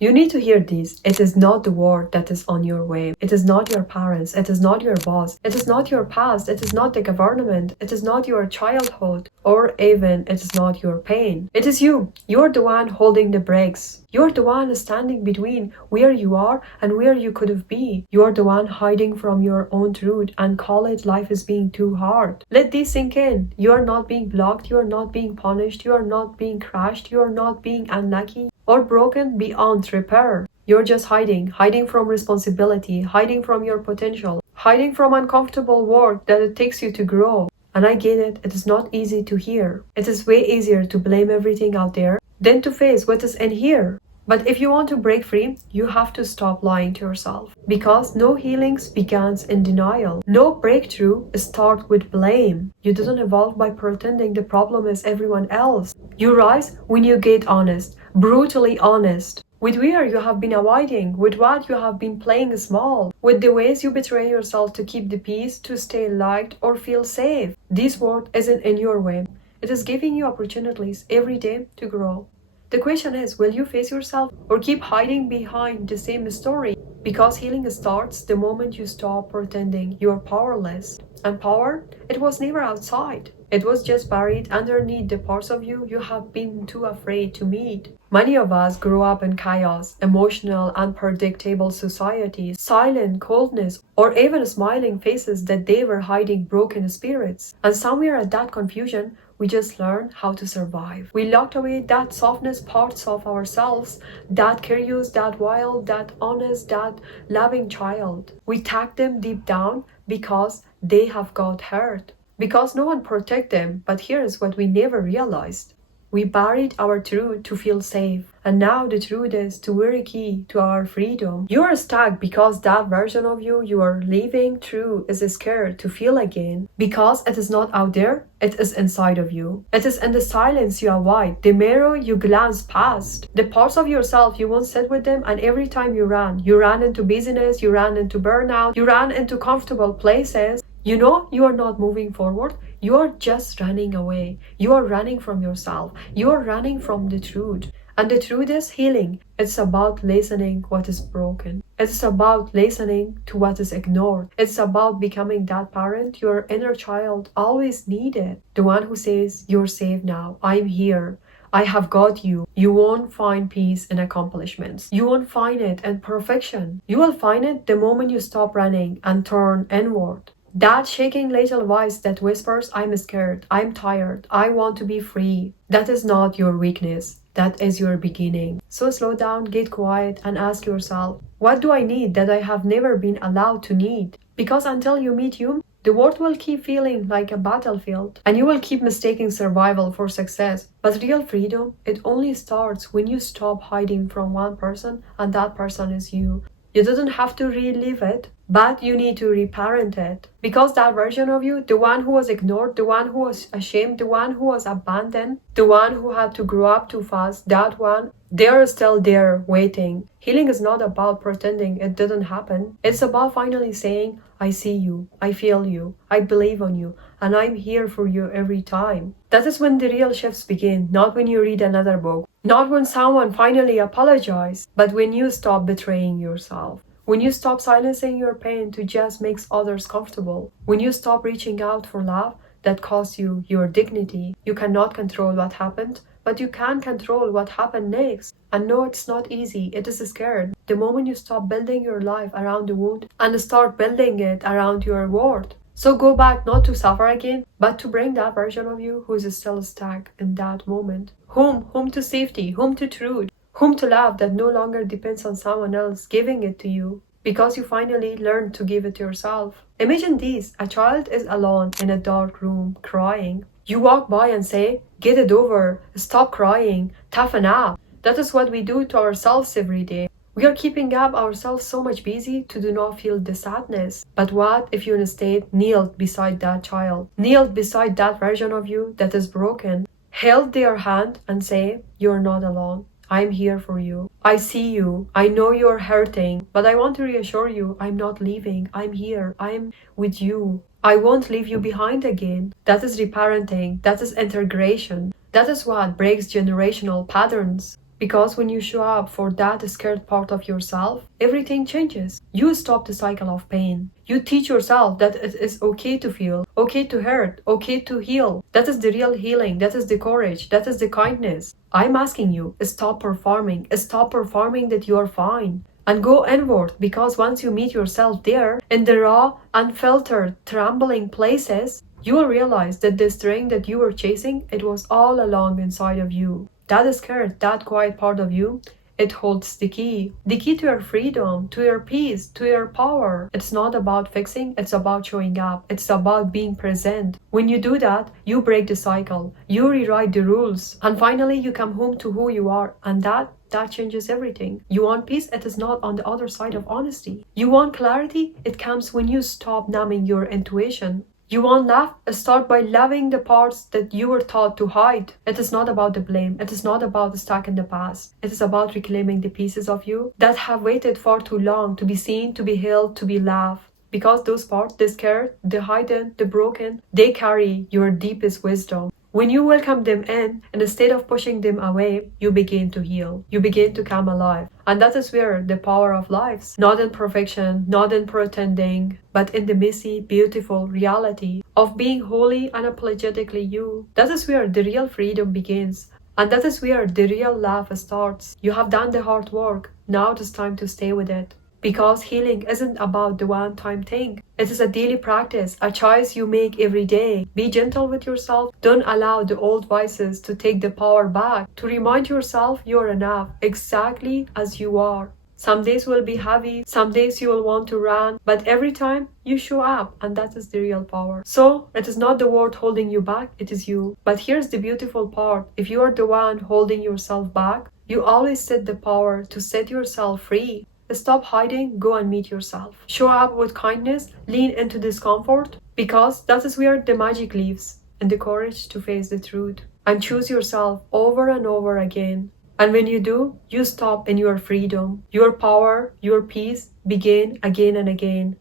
You need to hear this. It is not the world that is on your way. It is not your parents. It is not your boss. It is not your past. It is not the government. It is not your childhood. Or even it is not your pain. It is you. You're the one holding the brakes. You're the one standing between where you are and where you could have been. You're the one hiding from your own truth and call it life is being too hard. Let this sink in. You are not being blocked. You are not being punished. You are not being crushed. You are not being unlucky or broken beyond repair. You're just hiding from responsibility, hiding from your potential, hiding from uncomfortable work that it takes you to grow. And I get it, it is not easy to hear. It is way easier to blame everything out there than to face what is in here. But if you want to break free, you have to stop lying to yourself. Because no healings begins in denial. No breakthrough starts with blame. You didn't evolve by pretending the problem is everyone else. You rise when you get honest, brutally honest. With where you have been avoiding, with what you have been playing small, with the ways you betray yourself to keep the peace, to stay liked or feel safe. This world isn't in your way. It is giving you opportunities every day to grow. The question is, will you face yourself or keep hiding behind the same story? Because healing starts the moment you stop pretending you're powerless. And power, it was never outside. It was just buried underneath the parts of you have been too afraid to meet. Many of us grew up in chaos, emotional, unpredictable societies, silent coldness, or even smiling faces that they were hiding broken spirits. And somewhere at that confusion, we just learned how to survive. We locked away that softness parts of ourselves, that curious, that wild, that honest, that loving child. We tucked them deep down because they have got hurt. Because no one protected them, but here's what we never realized. We buried our truth to feel safe. And now the truth is the very key to our freedom. You are stuck because that version of you are living through is scared to feel again. Because it is not out there, it is inside of you. It is in the silence you avoid, the mirror you glance past, the parts of yourself you won't sit with them, and every time you ran into busyness, you ran into burnout, you ran into comfortable places. You know you are not moving forward. You are just running away. You are running from yourself. You are running from the truth. And the truth is healing. It's about listening what is broken. It's about listening to what is ignored. It's about becoming that parent your inner child always needed. The one who says, you're safe now. I'm here. I have got you. You won't find peace in accomplishments. You won't find it in perfection. You will find it the moment you stop running and turn inward. That shaking little voice that whispers, I'm scared, I'm tired, I want to be free. That is not your weakness. That is your beginning. So slow down, get quiet, and ask yourself, what do I need that I have never been allowed to need? Because until you meet you, the world will keep feeling like a battlefield, and you will keep mistaking survival for success. But real freedom, it only starts when you stop hiding from one person, and that person is you. You didn't have to relive it, but you need to reparent it. Because that version of you, the one who was ignored, the one who was ashamed, the one who was abandoned, the one who had to grow up too fast, that one, they are still there waiting. Healing is not about pretending it didn't happen. It's about finally saying, I see you, I feel you, I believe on you, and I'm here for you every time. That is when the real shifts begin, not when you read another book, not when someone finally apologizes, but when you stop betraying yourself. When you stop silencing your pain to just make others comfortable. When you stop reaching out for love that costs you your dignity. You cannot control what happened, but you can control what happened next. And no, it's not easy. It is scared. The moment you stop building your life around the wound and start building it around your worth. So go back not to suffer again, but to bring that version of you who is still stuck in that moment. Whom to safety, whom to truth, whom to love that no longer depends on someone else giving it to you. Because you finally learned to give it to yourself. Imagine this, a child is alone in a dark room, crying. You walk by and say, get it over, stop crying, toughen up. That is what we do to ourselves every day. We are keeping up ourselves so much busy to do not feel the sadness. But what if you instead kneeled beside that child, kneeled beside that version of you that is broken, held their hand and say, you're not alone. I'm here for you. I see you. I know you're hurting, but I want to reassure you, I'm not leaving. I'm here. I'm with you. I won't leave you behind again. That is reparenting. That is integration. That is what breaks generational patterns. Because when you show up for that scared part of yourself, everything changes. You stop the cycle of pain. You teach yourself that it is okay to feel, okay to hurt, okay to heal. That is the real healing. That is the courage. That is the kindness. I'm asking you, stop performing. Stop performing that you're fine. And go inward, because once you meet yourself there, in the raw, unfiltered, trembling places, you will realize that the strength that you were chasing, it was all along inside of you. That scared, that quiet part of you, it holds the key to your freedom, to your peace, to your power. It's not about fixing, it's about showing up. It's about being present. When you do that, you break the cycle, you rewrite the rules, and finally you come home to who you are, and that changes everything. You want peace? It is not on the other side of honesty. You want clarity? It comes when you stop numbing your intuition. You want love? Start by loving the parts that you were taught to hide. It is not about the blame. It is not about stuck in the past. It is about reclaiming the pieces of you that have waited far too long to be seen, to be healed, to be loved. Because those parts, the scared, the hidden, the broken, they carry your deepest wisdom. When you welcome them in, and instead of pushing them away, you begin to heal. You begin to come alive. And that is where the power of lives, not in perfection, not in pretending, but in the messy, beautiful reality of being wholly, unapologetically you. That is where the real freedom begins. And that is where the real love starts. You have done the hard work. Now it is time to stay with it. Because healing isn't about the one-time thing. It is a daily practice, a choice you make every day. Be gentle with yourself. Don't allow the old vices to take the power back. To remind yourself you're enough, exactly as you are. Some days will be heavy, some days you will want to run, but every time you show up, and that is the real power. So, it is not the world holding you back, it is you. But here's the beautiful part. If you are the one holding yourself back, you always set the power to set yourself free. Stop hiding, go and meet yourself. Show up with kindness, lean into discomfort, because that is where the magic lives, and the courage to face the truth. And choose yourself over and over again. And when you do, you stop in your freedom. Your power, your peace begin again and again.